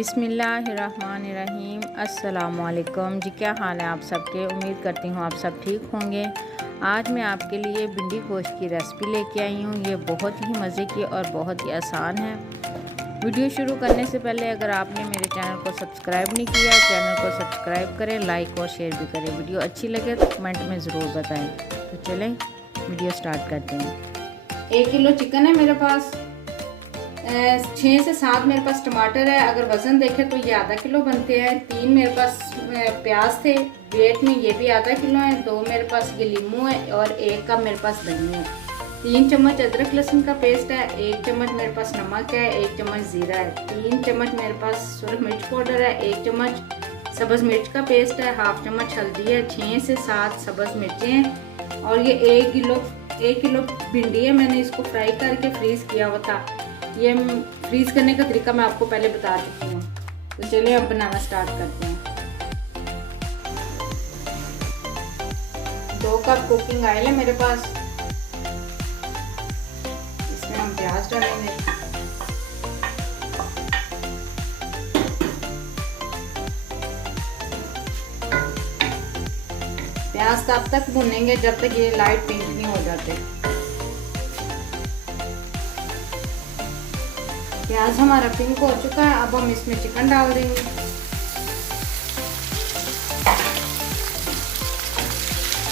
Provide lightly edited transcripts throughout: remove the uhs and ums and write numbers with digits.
बिस्मिल्लाहिर्रहमानिर्रहीम। अस्सलामुअलैकुम जी, क्या हाल है आप सबके। उम्मीद करती हूँ आप सब ठीक होंगे। आज मैं आपके लिए भिंडी गोश्त की रेसिपी लेके आई हूँ। ये बहुत ही मज़े की और बहुत ही आसान है। वीडियो शुरू करने से पहले अगर आपने मेरे चैनल को सब्सक्राइब नहीं किया, चैनल को सब्सक्राइब करें, लाइक और शेयर भी करें। वीडियो अच्छी लगे तो कमेंट में ज़रूर बताएँ। तो चलें वीडियो स्टार्ट करते हैं। 1 किलो चिकन है मेरे पास, 6 से 7 मेरे पास टमाटर है। अगर वज़न देखें तो ये आधा किलो बनते हैं। 3 मेरे पास प्याज थे वेट में, ये भी आधा किलो है। 2 मेरे पास ये लीमू है और 1 कप मेरे पास दही है। 3 चम्मच अदरक लहसुन का पेस्ट है। 1 चम्मच मेरे पास नमक है। 1 चम्मच ज़ीरा है। 3 चम्मच मेरे पास सुरख मिर्च पाउडर है। 1 चम्मच सब्ज़ मिर्च का पेस्ट है। हाफ चम्मच हल्दी है। 6 से 7 सब्ज़ मिर्चें हैं। और ये 1 किलो भिंडी है। मैंने इसको फ्राई करके फ्रीज़ किया हुआ था। ये फ्रीज़ करने का तरीका मैं आपको पहले बता चुकी हूँ। तो चलिए अब बनाना स्टार्ट करते हैं। 2 कप कुकिंग ऑयल है मेरे पास, इसमें हम प्याज डालेंगे। प्याज तब तक भूनेंगे जब तक ये लाइट पिंक नहीं हो जाते। प्याज हमारा पिंक हो चुका है। अब हम इसमें चिकन डाल देंगे।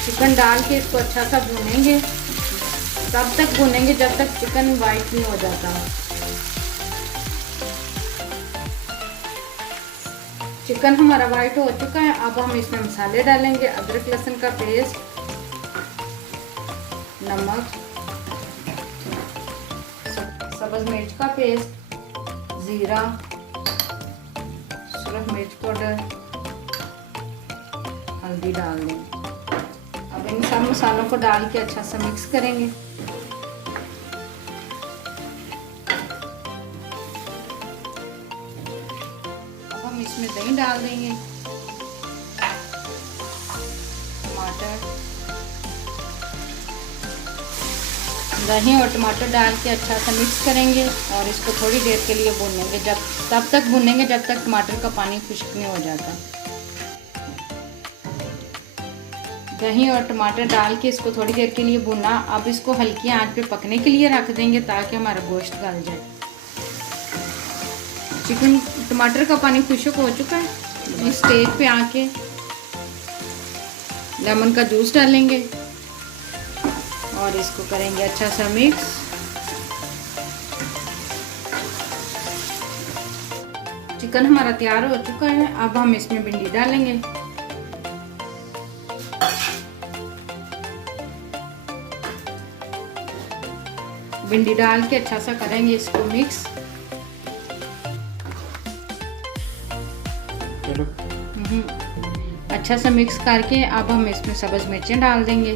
चिकन डाल के इसको अच्छा सा भूनेंगे। तब तक भूनेंगे जब तक चिकन वाइट नहीं हो जाता। चिकन हमारा वाइट हो चुका है। अब हम इसमें मसाले डालेंगे। अदरक लहसुन का पेस्ट, नमक, सब्ज़ मिर्च का पेस्ट, ज़ीरा, सुरख मिर्च पाउडर, हल्दी डाल दें। अब इन सब मसालों को डाल के अच्छा सा मिक्स करेंगे। अब हम इसमें दही डाल देंगे, टमाटर, दही और टमाटर डाल के अच्छा सा मिक्स करेंगे और इसको थोड़ी देर के लिए भूनेंगे। तब तक भूनेंगे जब तक टमाटर का पानी खुश्क नहीं हो जाता। दही और टमाटर डाल के इसको थोड़ी देर के लिए भूना। अब इसको हल्की आंच पे पकने के लिए रख देंगे ताकि हमारा गोश्त गल जाए। चिकन टमाटर का पानी खुश्क हो चुका है। इस स्टेज पे आके लेमन का जूस डालेंगे और इसको करेंगे अच्छा सा मिक्स। चिकन हमारा तैयार हो चुका है। अब हम इसमें भिंडी डालेंगे। भिंडी डाल के अच्छा सा करेंगे इसको मिक्स। अच्छा सा मिक्स करके अब हम इसमें सब्ज़ मिर्चें डाल देंगे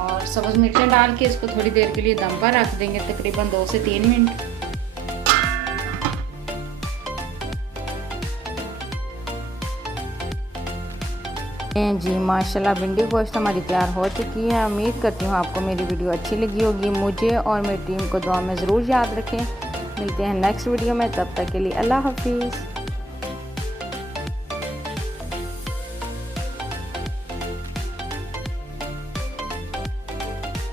और सब्ज़ मिर्चें डाल के इसको थोड़ी देर के लिए दम पर रख देंगे, तकरीबन 2 से 3 मिनट। जी माशाल्लाह भिंडी गोश्त हमारी तैयार हो चुकी है। उम्मीद करती हूँ आपको मेरी वीडियो अच्छी लगी होगी। मुझे और मेरी टीम को दुआ में ज़रूर याद रखें। मिलते हैं नेक्स्ट वीडियो में, तब तक के लिए अल्लाह हाफिज़।